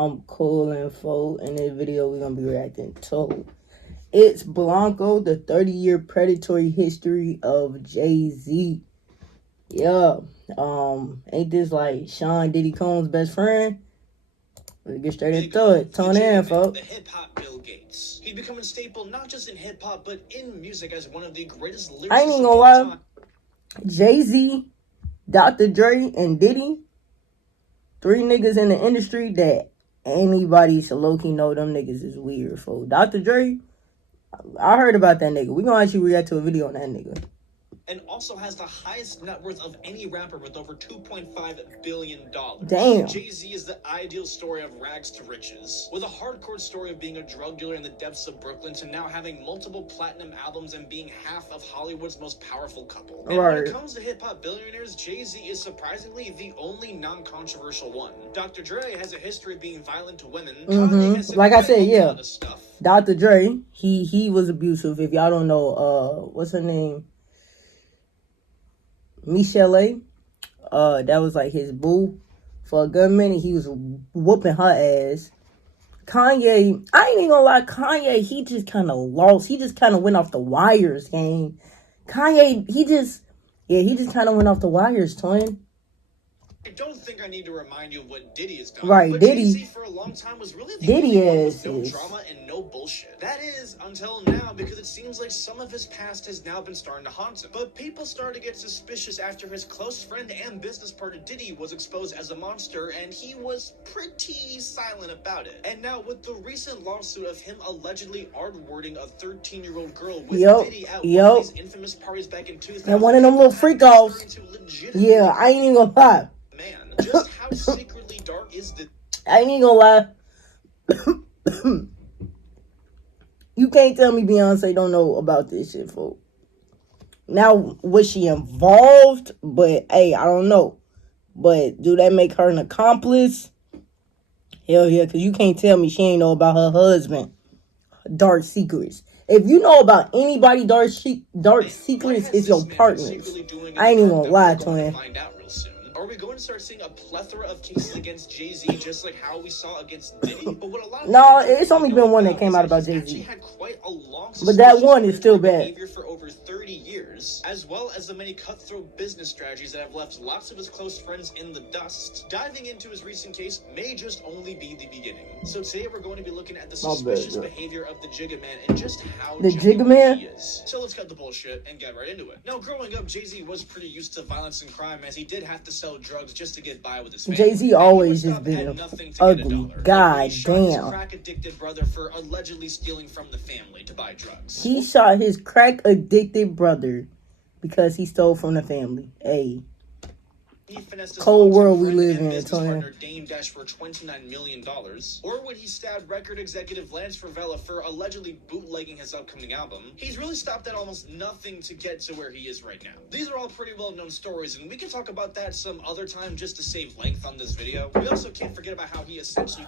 I'm cool and folk. In this video, we're gonna be reacting to It's Blanco, the 30-year predatory history of Jay-Z. Yeah. Ain't this like Sean Diddy Combs' best friend? Let's get straight into it. Tune in, folks. The hip-hop Bill Gates. He'd become a staple not just in hip-hop, but in music as one of the greatest lyricists. I ain't even gonna lie. Jay-Z, Dr. Dre, and Diddy, 3 niggas in the industry that anybody should low-key know them niggas is weird, folks. Dr. Dre, I heard about that nigga. We gonna actually react to a video on that nigga. And also has the highest net worth of any rapper with over $2.5 billion. Damn. Jay-Z is the ideal story of rags to riches. With a hardcore story of being a drug dealer in the depths of Brooklyn to now having multiple platinum albums and being half of Hollywood's most powerful couple. And when it comes to hip-hop billionaires, Jay-Z is surprisingly the only non-controversial one. Dr. Dre has a history of being violent to women. Like I said, yeah. Dr. Dre, he was abusive. If y'all don't know, what's her name? Michelle, that was like his boo. For a good minute, he was whooping her ass. Kanye, I ain't even gonna lie, Kanye, he just kind of lost. He just kind of went off the wires, gang. Kanye, he just kind of went off the wires, twin. I don't think I need to remind you of what Diddy has done. Right, but Diddy. Jay-Z for a long time was really the only one with no drama and no bullshit. That is, until now, because it seems like some of his past has now been starting to haunt him. But people started to get suspicious after his close friend and business partner Diddy was exposed as a monster, and he was pretty silent about it. And now, with the recent lawsuit of him allegedly R-wording a 13-year-old girl with Diddy at one of these infamous parties back in 2000, and one of them little freak-offs. Yeah, I ain't even gonna lie. Man, just how secretly dark is the... I ain't even gonna lie. You can't tell me Beyonce don't know about this shit, folks. Now, was she involved? But, hey, I don't know. But do that make her an accomplice? Hell yeah, because you can't tell me she ain't know about her husband. Dark secrets. If you know about anybody dark secrets, it's your partners. I ain't even gonna lie, twin. Are we going to start seeing a plethora of cases against Jay-Z, just like how we saw against Diddy? But what a lot of no, it's only been one that came out about Jay-Z. But that one is still bad. For over 30 years, as well as the many cutthroat business strategies that have left lots of his close friends in the dust. Diving into his recent case may just only be the beginning. So today we're going to be looking at the suspicious behavior of the Jigga Man and just how the Jigga Man he is. So let's cut the bullshit and get right into it. Now, growing up, Jay-Z was pretty used to violence and crime, as he did have to sell drugs just to get by with his family. Jay-Z always just been ugly. God damn. His crack-addicted brother for allegedly stealing from the family to buy drugs. He shot his crack-addicted brother because he stole from the family. Hey. Cold world we live in, Tony. Dame Dash for $29 million. Or when he stabbed record executive Lance Fravella for allegedly bootlegging his upcoming album. He's really stopped at almost nothing to get to where he is right now. These are all pretty well-known stories, and we can talk about that some other time just to save length on this video. We also can't forget about how he essentially...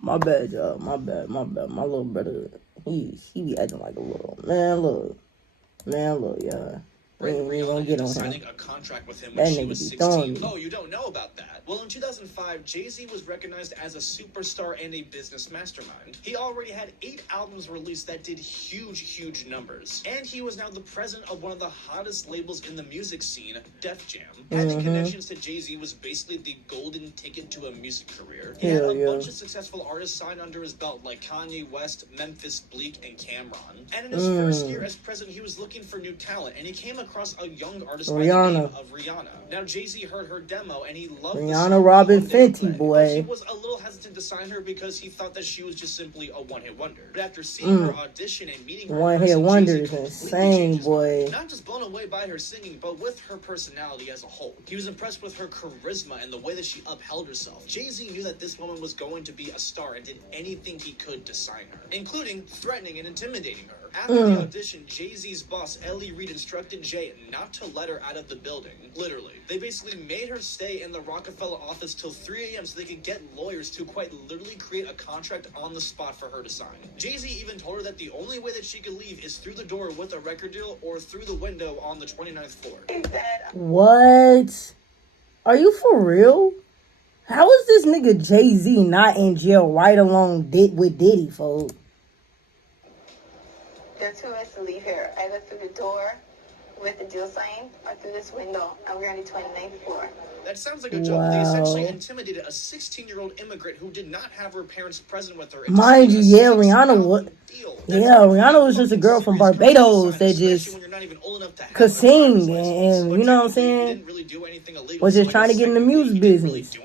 My bad, y'all. My bad. My little brother, he be acting like a little... Man, look, y'all. We ain't gonna get on signing a contract with him when she was 16. Oh, you don't know about that? Well, in 2005, Jay-Z was recognized as a superstar and a business mastermind. He already had 8 albums released that did huge numbers. And he was now the president of one of the hottest labels in the music scene, Def Jam. Having connections to Jay-Z was basically the golden ticket to a music career. He had a bunch of successful artists signed under his belt, like Kanye West, Memphis Bleak, and Cameron. And in his first year as president, he was looking for new talent, and he came across a young artist by the name of Rihanna. Now, Jay-Z heard her demo, and he loved Rihanna Robin Fenty, boy. He was a little hesitant to sign her because he thought that she was just simply a one-hit wonder. But after seeing her audition and meeting her, one-hit wonder is insane, boy. Not just blown away by her singing, but with her personality as a whole. He was impressed with her charisma and the way that she upheld herself. Jay-Z knew that this woman was going to be a star and did anything he could to sign her, including threatening and intimidating her. After the audition, Jay-Z's boss, Ellie Reed, instructed Jay not to let her out of the building. Literally. They basically made her stay in the Rockefeller office till 3 a.m. so they could get lawyers to quite literally create a contract on the spot for her to sign. Jay-Z even told her that the only way that she could leave is through the door with a record deal or through the window on the 29th floor. What? Are you for real? How is this nigga Jay-Z not in jail right along with Diddy, folks? There are two ways to leave here, either through the door with the deal sign or through this window, and we're on the 29th floor. That sounds like a joke. They essentially intimidated a 16-year-old immigrant who did not have her parents present with her. Mind you, yeah, Rihanna was. Yeah, Rihanna was just a girl from Barbados that just could sing, and you know what I'm saying? Was just trying to get in the music business.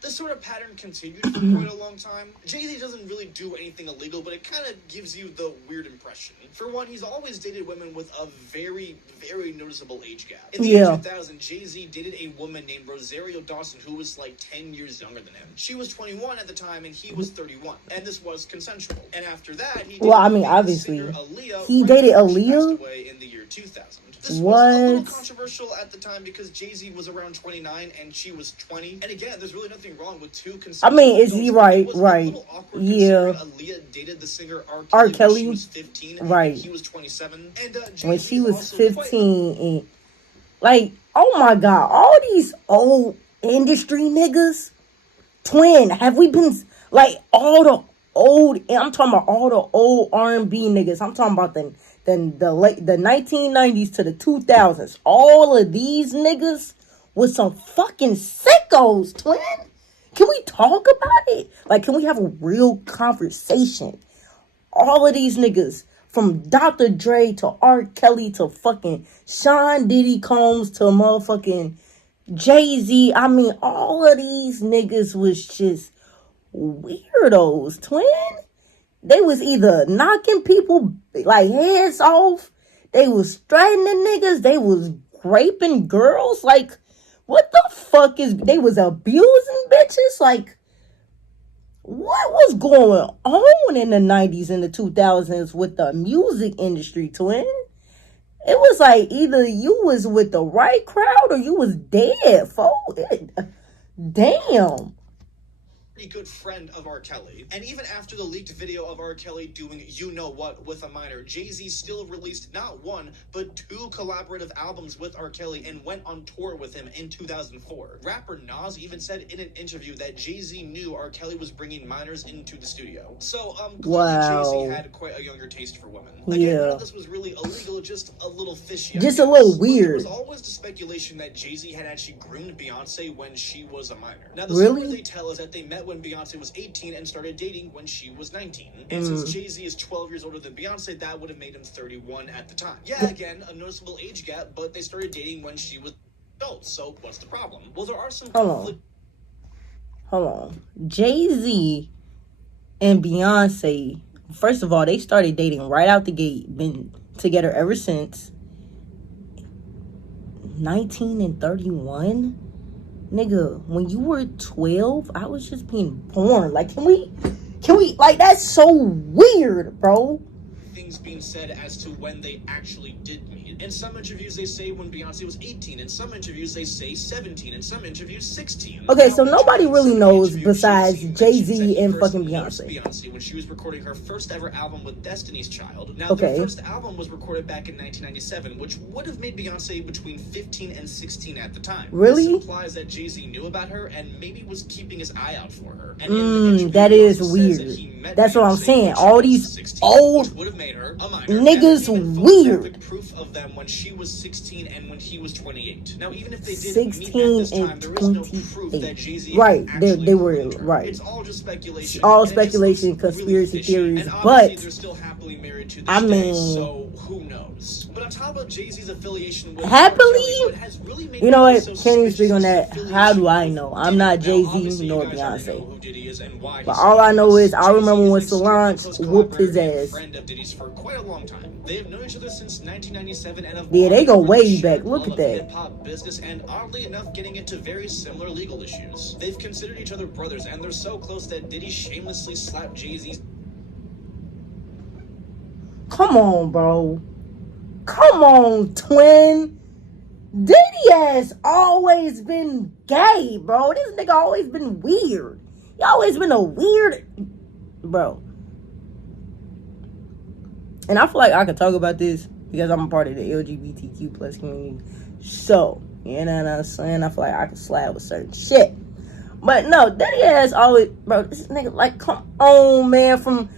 This sort of pattern continued for quite a long time. Jay-Z doesn't really do anything illegal, but it kind of gives you the weird impression. For one, he's always dated women with a very, very noticeable age gap. In the year 2000, Jay-Z dated a woman named Rosario Dawson, who was like 10 years younger than him. She was 21 at the time, and he was 31. And this was consensual. And after that, he dated obviously, Aaliyah, he dated Aaliyah? She passed away in the year 2000. This was a little controversial at the time because Jay-Z was around 29 and she was 20. And again, there's really nothing wrong with two consensual it's right. Yeah. Aaliyah dated the singer R. Kelly. When she was 15 right. And he was 27. And when she was 15 and like, oh my God, all these old industry niggas, twin, have we been like all the old, I'm talking about all the old R&B niggas. I'm talking about the 1990s to the 2000s. All of these niggas with some fucking sickos, twin. Can we talk about it? Like, can we have a real conversation? All of these niggas, from Dr. Dre to R. Kelly to fucking Sean Diddy Combs to motherfucking Jay-Z. I mean, all of these niggas was just weirdos, twin. They was either knocking people like heads off, they was threatening niggas, they was raping girls. Like, what the fuck they was abusing bitches? Like, what was going on in the 90s and the 2000s with the music industry, twin? It was like either you was with the right crowd or you was dead, folks. Damn. Pretty good friend of R. Kelly. And even after the leaked video of R. Kelly doing You Know What with a minor, Jay-Z still released not one, but two collaborative albums with R. Kelly and went on tour with him in 2004. Rapper Nas even said in an interview that Jay-Z knew R. Kelly was bringing minors into the studio. So, clearly Jay-Z had quite a younger taste for women. Again, none of this was really illegal, just a little fishy. Just a little weird. There was always the speculation that Jay-Z had actually groomed Beyonce when she was a minor. Now, the story they tell is that they met when Beyonce was 18 and started dating when she was 19. And since Jay-Z is 12 years older than Beyonce, that would have made him 31 at the time. Yeah, again, a noticeable age gap, but they started dating when she was adult. So what's the problem? Well, there are some Hold on. Jay-Z and Beyonce, first of all, they started dating right out the gate. Been together ever since. 19 and 31? Nigga, when you were 12, I was just being born. Like, can we, like, that's so weird, bro. Things being said as to when they actually did meet. In some interviews, they say when Beyonce was 18. In some interviews, they say 17. In some interviews, 16. Okay, so nobody really knows besides Jay-Z and fucking Beyonce when she was recording her first ever album with Destiny's Child. Now, their first album was recorded back in 1997, which would have made Beyonce between 15 and 16 at the time. Really? This implies that Jay-Z knew about her and maybe was keeping his eye out for her. And that is weird. That's what I'm saying. All these old would have made her a minor. Niggas weird. Proof of them when she was 16 and when he was 28. Now, even if they did 16 meet at this time, and there is no proof that Jay-Z right, they were her. Right. It's all just speculation. All speculation, conspiracy theories, but they're still happily married to this I mean, day, so who knows? But on top of Jay-Z's affiliation with happily, has really made you know what? so Can't even speak on that. How do I know? I'm not Jay-Z nor Beyonce. But all I know is I remember when Solange whooped his ass. Friend of Diddy's for quite a long time. They have known each other since 1997 and have they go way back. Look at that. Hip-hop business and oddly enough getting into very similar legal issues. They've considered each other brothers and they're so close that Diddy shamelessly slapped Jay-Z's. Come on, bro. Come on, twin. Diddy has always been gay, bro. This nigga always been weird. He always been a weird, bro. And I feel like I could talk about this because I'm a part of the LGBTQ plus community. So, you know what I'm saying? I feel like I can slide with certain shit. But no, Diddy has always, bro. This nigga, like, come on, man. From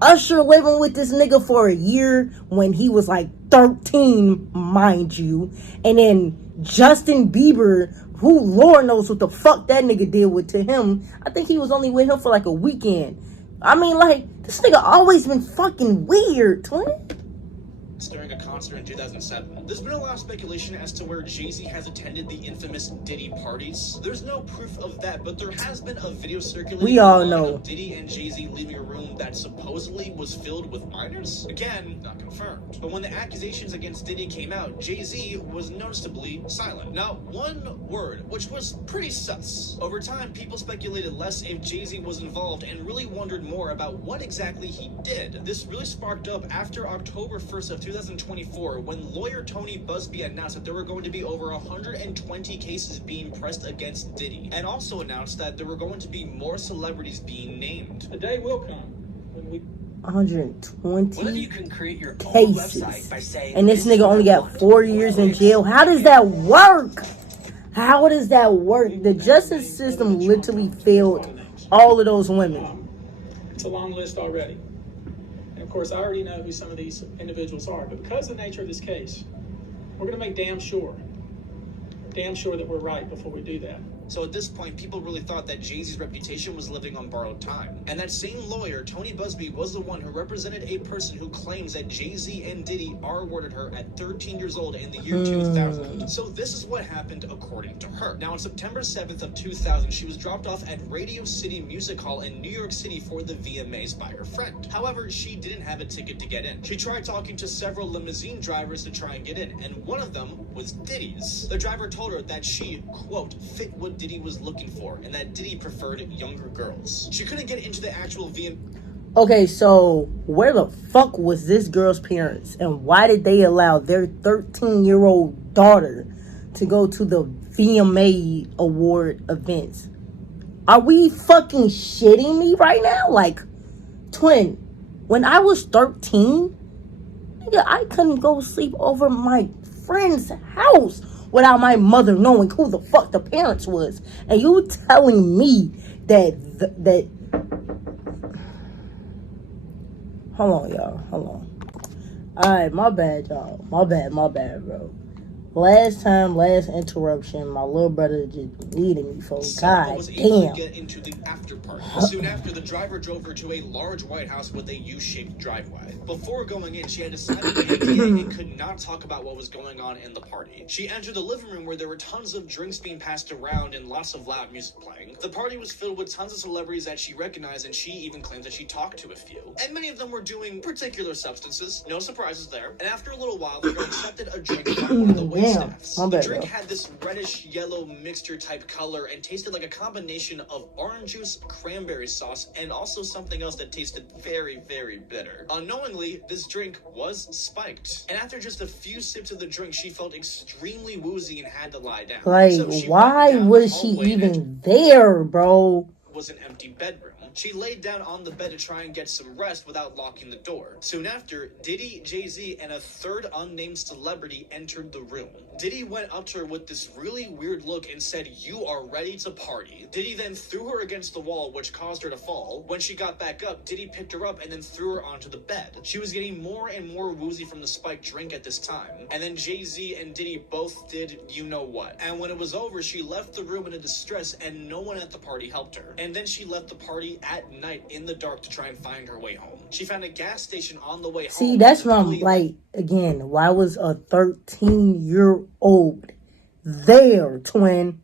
Usher living with this nigga for a year when he was like 13, mind you, and then Justin Bieber, who Lord knows what the fuck that nigga did with to him. I think he was only with him for like a weekend. I mean, like, this nigga always been fucking weird, twin. During a concert in 2007. There's been a lot of speculation as to where Jay-Z has attended the infamous Diddy parties. There's no proof of that, but there has been a video circulating. We all know of Diddy and Jay-Z leaving a room that supposedly was filled with minors. Again, not confirmed. But when the accusations against Diddy came out, Jay-Z was noticeably silent. Not one word, which was pretty sus. Over time, people speculated less if Jay-Z was involved and really wondered more about what exactly he did. This really sparked up after October 1st of 2024, when lawyer Tony Busby announced that there were going to be over 120 cases being pressed against Diddy, and also announced that there were going to be more celebrities being named. The day will come when we 120 you can create your own cases, website by saying, and this nigga only got 4 years in jail. How does that work? How does that work? The justice system literally failed all of those women. It's a long list already. And of course, I already know who some of these individuals are. But because of the nature of this case, we're going to make damn sure that we're right before we do that. So at this point, people really thought that Jay-Z's reputation was living on borrowed time. And that same lawyer, Tony Busby, was the one who represented a person who claims that Jay-Z and Diddy R-worded her at 13 years old in the year 2000. So this is what happened according to her. Now, on September 7th of 2000, she was dropped off at Radio City Music Hall in New York City for the VMAs by her friend. However, she didn't have a ticket to get in. She tried talking to several limousine drivers to try and get in, and one of them was Diddy's. The driver told her that she, quote, fit what Diddy was looking for, and that Diddy preferred younger girls. She couldn't get into the actual VM. Okay, so where the fuck was this girl's parents, and why did they allow their 13-year-old daughter to go to the VMA award events? Are we fucking shitting me right now? Like, twin, when I was 13, nigga, I couldn't go sleep over my friend's house without my mother knowing who the fuck the parents was. And you telling me that hold on, y'all. Hold on. Alright, my bad, y'all. My bad, bro. Last interruption, my little brother just needed me for God was able damn. to get into the after party. Soon after, the driver drove her to a large White House with a U-shaped driveway. Before going in, she had to sign an NDA and could not talk about what was going on in the party. She entered the living room where there were tons of drinks being passed around and lots of loud music playing. The party was filled with tons of celebrities that she recognized, and she even claimed that she talked to a few. And many of them were doing particular substances. No surprises there. And after a little while, the girl accepted a drink from one of the waitstaffs. The drink had this reddish yellow mixture type color and tasted like a combination of orange juice, cranberry sauce, and also something else that tasted very, very bitter. Unknowingly, this drink was spiked. And after just a few sips of the drink, she felt extremely woozy and had to lie down. Like, So why was she even there, bro? Was an empty bedroom. She laid down on the bed to try and get some rest without locking the door. Soon after, Diddy, Jay-Z, and a third unnamed celebrity entered the room. Diddy went up to her with this really weird look and said, "You are ready to party." Diddy then threw her against the wall, which caused her to fall. When she got back up, Diddy picked her up and then threw her onto the bed. She was getting more and more woozy from the spiked drink at this time. And then Jay-Z and Diddy both did you know what. And when it was over, she left the room in a distress and no one at the party helped her. And then she left the party at night in the dark to try and find her way home. She found a gas station on the way home. See, that's why I'm like, again, why was a 13-year-old there, twin?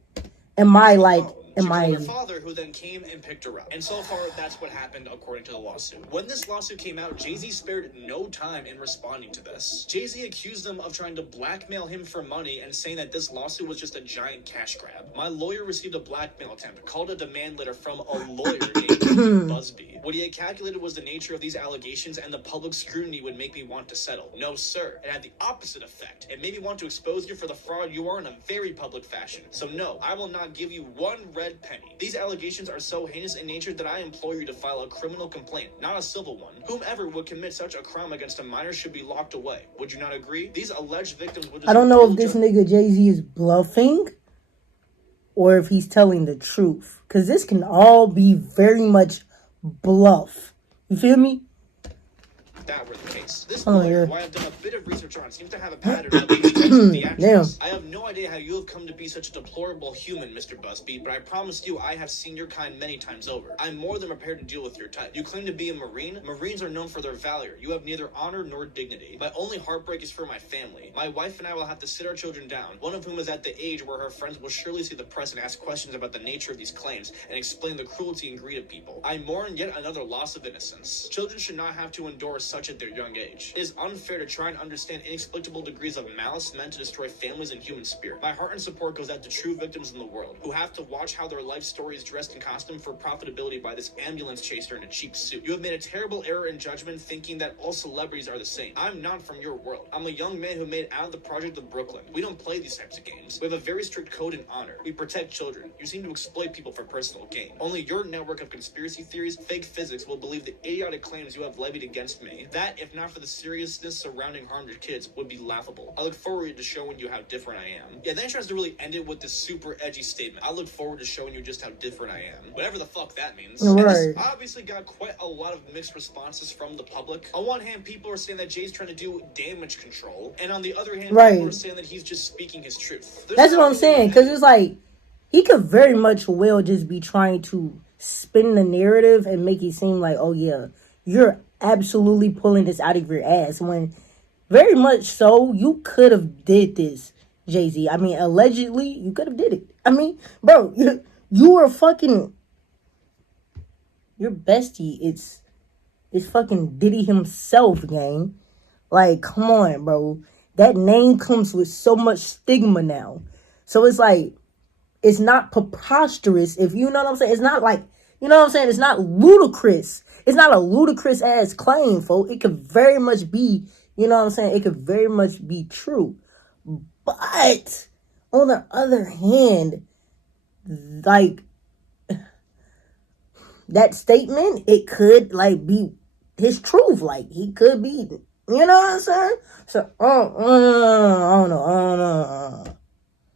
Am I like, She called her father, who then came and picked her up. And so far, that's what happened according to the lawsuit. When this lawsuit came out, Jay-Z spared no time in responding to this. Jay-Z accused them of trying to blackmail him for money and saying that this lawsuit was just a giant cash grab. My lawyer received a blackmail attempt, called a demand letter from a lawyer named Busby. What he had calculated was the nature of these allegations and the public scrutiny would make me want to settle. No, sir. It had the opposite effect. It made me want to expose you for the fraud you are in a very public fashion. So no, I will not give you one red penny. These allegations are so heinous in nature that I implore you to file a criminal complaint, not a civil one. Whomever would commit such a crime against a minor should be locked away. Would you not agree? These alleged victims would... I don't know if this nigga Jay-Z is bluffing or if he's telling the truth. Because this can all be very much bluff. You feel me? That were the case. This Oh, lawyer, yeah. who I have done a bit of research on, seems to have a pattern of these types of theatrics. Damn. I have no idea how you have come to be such a deplorable human, Mr. Busby, but I promise you I have seen your kind many times over. I'm more than prepared to deal with your type. You claim to be a Marine? Marines are known for their valor. You have neither honor nor dignity. My only heartbreak is for my family. My wife and I will have to sit our children down, one of whom is at the age where her friends will surely see the press and ask questions about the nature of these claims and explain the cruelty and greed of people. I mourn yet another loss of innocence. Children should not have to endure such at their young age. It is unfair to try and understand inexplicable degrees of malice meant to destroy families and human spirit. My heart and support goes out to true victims in the world who have to watch how their life story is dressed in costume for profitability by this ambulance chaser in a cheap suit. You have made a terrible error in judgment thinking that all celebrities are the same. I'm not from your world. I'm a young man who made Out of the Project of Brooklyn. We don't play these types of games. We have a very strict code and honor. We protect children. You seem to exploit people for personal gain. Only your network of conspiracy theories, fake physics, will believe the idiotic claims you have levied against me. That, if not for the seriousness surrounding harm to kids, would be laughable. I look forward to showing you how different I am. Yeah, then he tries to really end it with this super edgy statement. I look forward to showing you just how different I am. Whatever the fuck that means. Right. And this obviously got quite a lot of mixed responses from the public. On one hand, people are saying that Jay's trying to do damage control, and on the other hand, Right. people are saying that he's just speaking his truth. That's what I'm saying. Because it's like, he could very much well just be trying to spin the narrative and make it seem like, oh yeah, you're absolutely pulling this out of your ass, when very much so you could have did this, Jay-Z. I mean, allegedly you could have did it. I mean, bro, you were fucking your bestie. It's fucking Diddy himself, gang. Like, come on, bro. That name comes with so much stigma now. So it's like, it's not preposterous, if you know what I'm saying. It's not like, you know what I'm saying? It's not ludicrous. It's not a ludicrous ass claim, folks. It could very much be, you know what I'm saying? It could very much be true. But on the other hand, like, that statement, it could like be his truth. Like, he could be, you know what I'm saying? So, I don't know.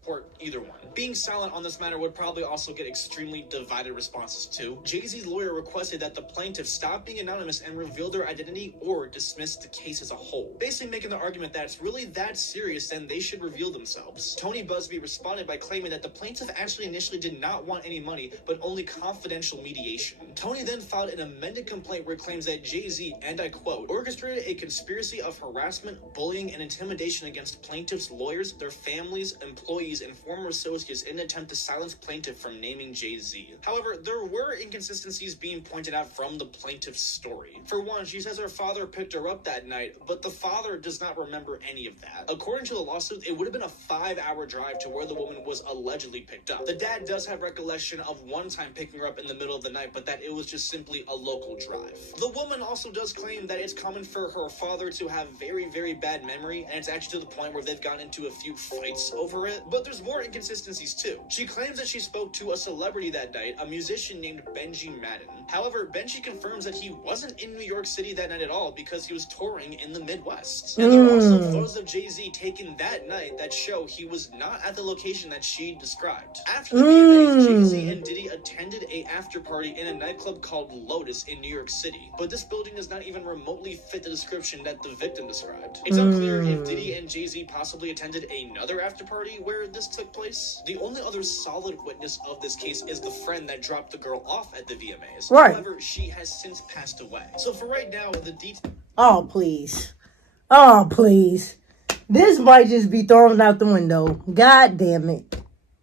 Or either one. Being silent on this matter would probably also get extremely divided responses too. Jay-Z's lawyer requested that the plaintiff stop being anonymous and reveal their identity or dismiss the case as a whole, basically making the argument that it's really that serious and they should reveal themselves. Tony Busby responded by claiming that the plaintiff actually initially did not want any money, but only confidential mediation. Tony then filed an amended complaint where it claims that Jay-Z, and I quote, orchestrated a conspiracy of harassment, bullying, and intimidation against plaintiffs' lawyers, their families, employees, and former associates in an attempt to silence plaintiff from naming Jay-Z. However, there were inconsistencies being pointed out from the plaintiff's story. For one, she says her father picked her up that night, but the father does not remember any of that. According to the lawsuit, it would have been a 5-hour drive to where the woman was allegedly picked up. The dad does have recollection of one time picking her up in the middle of the night, but that it was just simply a local drive. The woman also does claim that it's common for her father to have very, very bad memory, and it's actually to the point where they've gotten into a few fights over it. But there's more inconsistencies too. She claims that she spoke to a celebrity that night, a musician named Benji Madden. However, Benji confirms that he wasn't in New York City that night at all because he was touring in the Midwest. And there are also photos of Jay-Z taken that night that show he was not at the location that she described. After the VMAs, Jay-Z and Diddy attended a after party in a nightclub called Lotus in New York City, but this building does not even remotely fit the description that the victim described. It's unclear if Diddy and Jay-Z possibly attended another after party where this took place. The only other solid witness of this case is the friend that dropped the girl off at the VMAs. Right. However, she has since passed away. So for right now, the details... Oh, please. Oh, please. This might just be thrown out the window. God damn it.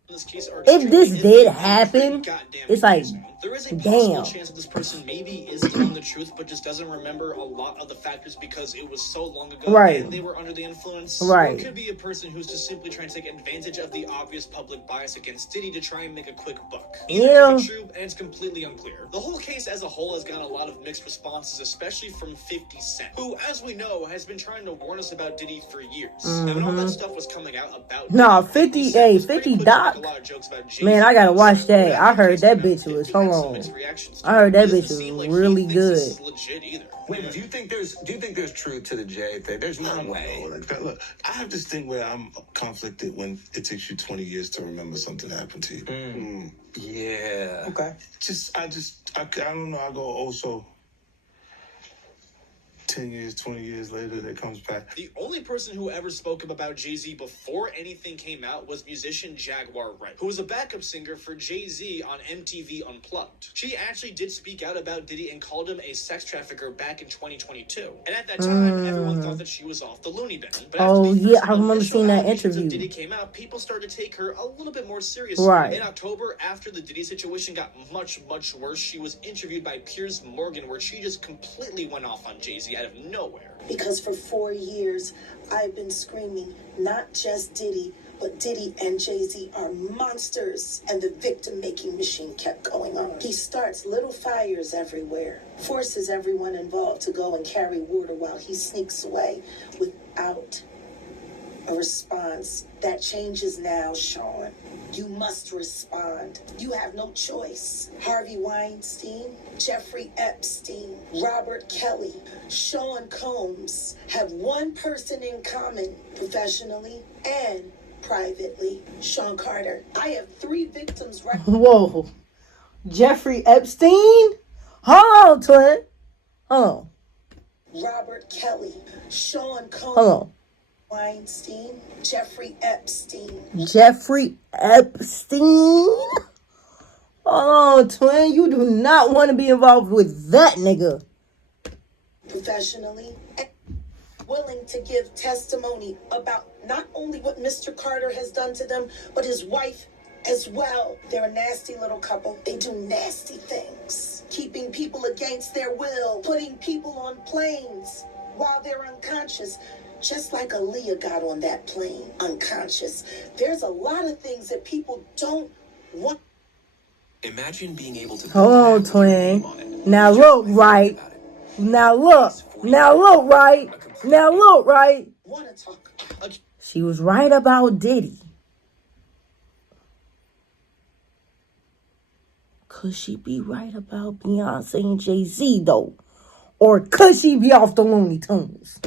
This case are If this extremely did iffy and happen, goddamn it's like, confusing. There is a possible damn. chance that this person maybe is telling the truth, but just doesn't remember a lot of the factors because it was so long ago Right. and they were under the influence. Right. Or it could be a person who's just simply trying to take advantage of the obvious public bias against Diddy to try and make a quick buck. Either Yeah. could be true, and it's completely unclear. The whole case as a whole has gotten a lot of mixed responses, especially from 50 Cent, who, as we know, has been trying to warn us about Diddy for years. And when all that stuff was coming out about Nah, Diddy, 50, Cent hey, was pretty 50 quick to make Doc. a lot of jokes about Jay-Z. Man, I gotta watch that. But I after heard Jay-Z that came out, bitch was, 50 hold had some on. mixed reactions to I heard it. that It doesn't bitch was seem like really he thinks this good. is legit either. Wait, but do you think there's truth to the Jay thing? There's no way. Look, I have this thing where I'm conflicted when it takes you 20 years to remember something happened to you. Yeah. Okay. I don't know. I go also 10 years, 20 years later, that comes back. The only person who ever spoke up about Jay-Z before anything came out was musician Jaguar Wright, who was a backup singer for Jay-Z on MTV Unplugged. She actually did speak out about Diddy and called him a sex trafficker back in 2022. And at that time, everyone thought that she was off the loony bin. But after the first I remember initial seeing that allegations of interview. Diddy came out, people started to take her a little bit more seriously. Right. In October, after the Diddy situation got much, much worse, she was interviewed by Piers Morgan, where she just completely went off on Jay-Z out of nowhere. Because for 4 years, I've been screaming, not just Diddy, but Diddy and Jay-Z are monsters. And the victim-making machine kept going on. He starts little fires everywhere, forces everyone involved to go and carry water while he sneaks away without a response. That changes now, Sean. You must respond. You have no choice. Harvey Weinstein, Jeffrey Epstein, Robert Kelly, Sean Combs have one person in common, professionally and privately. Sean Carter. I have 3 victims right. Whoa. Jeffrey Epstein? Hold on, twin. Hold on. Robert Kelly, Sean Combs. Hold on. Weinstein, Jeffrey Epstein. Jeffrey Epstein? Hold on, twin. You do not want to be involved with that nigga. Professionally, and willing to give testimony about not only what Mr. Carter has done to them, but his wife as well. They're a nasty little couple. They do nasty things, keeping people against their will, putting people on planes while they're unconscious. Just like Aaliyah got on that plane, unconscious. There's a lot of things that people don't want. Imagine being able to. Hold on, twin. Now look right. Now look. Now look right. Now look right. Want to talk. She was right about Diddy. Could she be right about Beyonce and Jay-Z though? Or could she be off the Looney Tunes?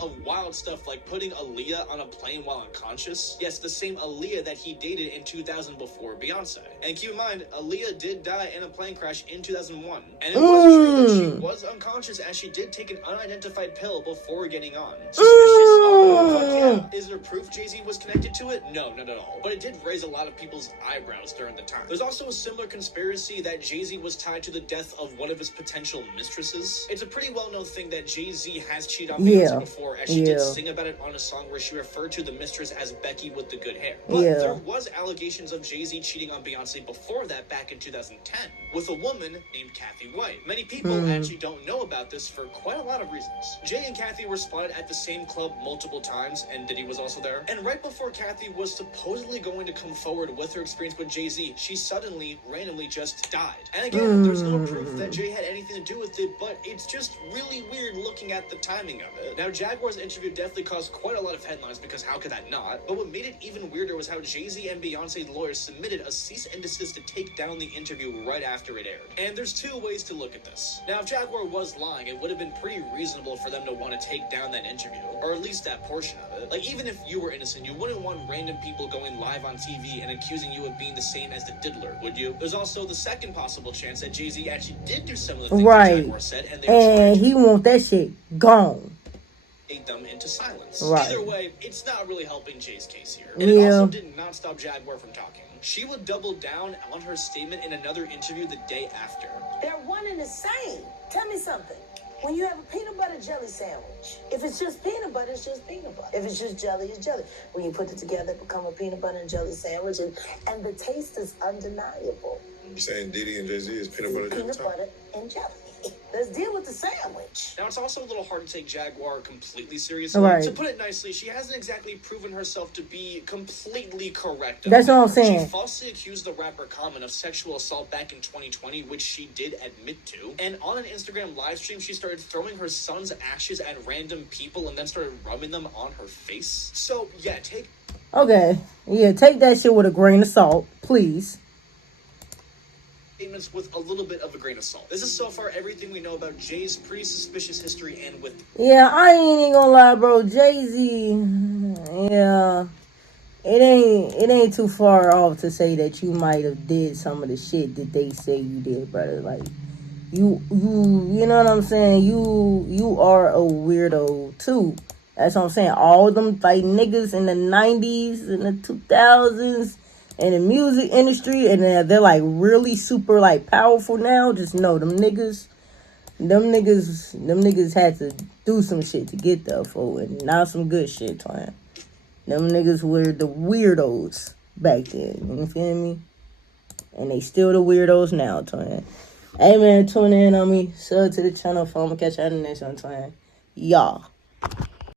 Of wild stuff like putting Aaliyah on a plane while unconscious. Yes, the same Aaliyah that he dated in 2000 before Beyonce. And keep in mind, Aaliyah did die in a plane crash in 2001. And it was true that she was unconscious, as she did take an unidentified pill before getting on. Suspicious? Fuck yeah. Is there proof Jay-Z was connected to it? No, not at all. But it did raise a lot of people's eyebrows during the time. There's also a similar conspiracy that Jay-Z was tied to the death of one of his potential mistresses. It's a pretty well-known thing that Jay-Z has cheated on Beyonce before, as she did sing about it on a song where she referred to the mistress as Becky with the good hair. But there was allegations of Jay-Z cheating on Beyonce before that, back in 2010, with a woman named Kathy White. Many people actually don't know about this for quite a lot of reasons. Jay and Kathy were spotted at the same club multiple times, and Diddy was also there. And right before Kathy was supposedly going to come forward with her experience with Jay-Z, she suddenly, randomly just died. And again, there's no proof that Jay had anything to do with it, but it's just really weird looking at the timing of it. Now, Jaguar's interview definitely caused quite a lot of headlines, because how could that not? But what made it even weirder was how Jay-Z and Beyonce's lawyers submitted a cease and desist to take down the interview right after it aired. And there's 2 ways to look at this. Now, if Jaguar was lying, it would have been pretty reasonable for them to want to take down that interview, or at least that portion of it. Like, even if you were innocent, you wouldn't want random people going live on TV and accusing you of being the same as the diddler, would you? There's also the second possible chance that Jay-Z actually did do some of the things that Jaguar said, and he want that shit gone. Them into silence. Right. Either way, it's not really helping Jay's case here. And it also did not stop Jaguar from talking. She would double down on her statement in another interview the day after. They're one and the same. Tell me something. When you have a peanut butter jelly sandwich, if it's just peanut butter, it's just peanut butter. If it's just jelly, it's jelly. When you put it together, it becomes a peanut butter and jelly sandwich, and the taste is undeniable. You're saying Diddy and Jay-Z is peanut butter Peanut butter and jelly. Let's deal with the sandwich. Now, it's also a little hard to take Jaguar completely seriously. Right. To put it nicely, she hasn't exactly proven herself to be completely correct. That's what I'm saying. She falsely accused the rapper Common of sexual assault back in 2020, which she did admit to. And on an Instagram live stream, she started throwing her son's ashes at random people and then started rubbing them on her face. So, yeah, take that shit with a grain of salt, please. statements with a little bit of a grain of salt. This is so far everything we know about Jay's pretty suspicious history and with... Yeah, I ain't even gonna lie, bro. Jay-Z, yeah, it ain't too far off to say that you might have did some of the shit that they say you did, brother. Like, you know what I'm saying? You are a weirdo too. That's what I'm saying. All them like niggas in the 90s and the 2000s and the music industry, and they're like really super like powerful now. Just know them niggas had to do some shit to get there, for and not some good shit, twin. Them niggas were the weirdos back then. You feel me? And they still the weirdos now, twin. Hey man, tune in on me. Sub to the channel. I'm gonna catch you on the next one, twin. Y'all.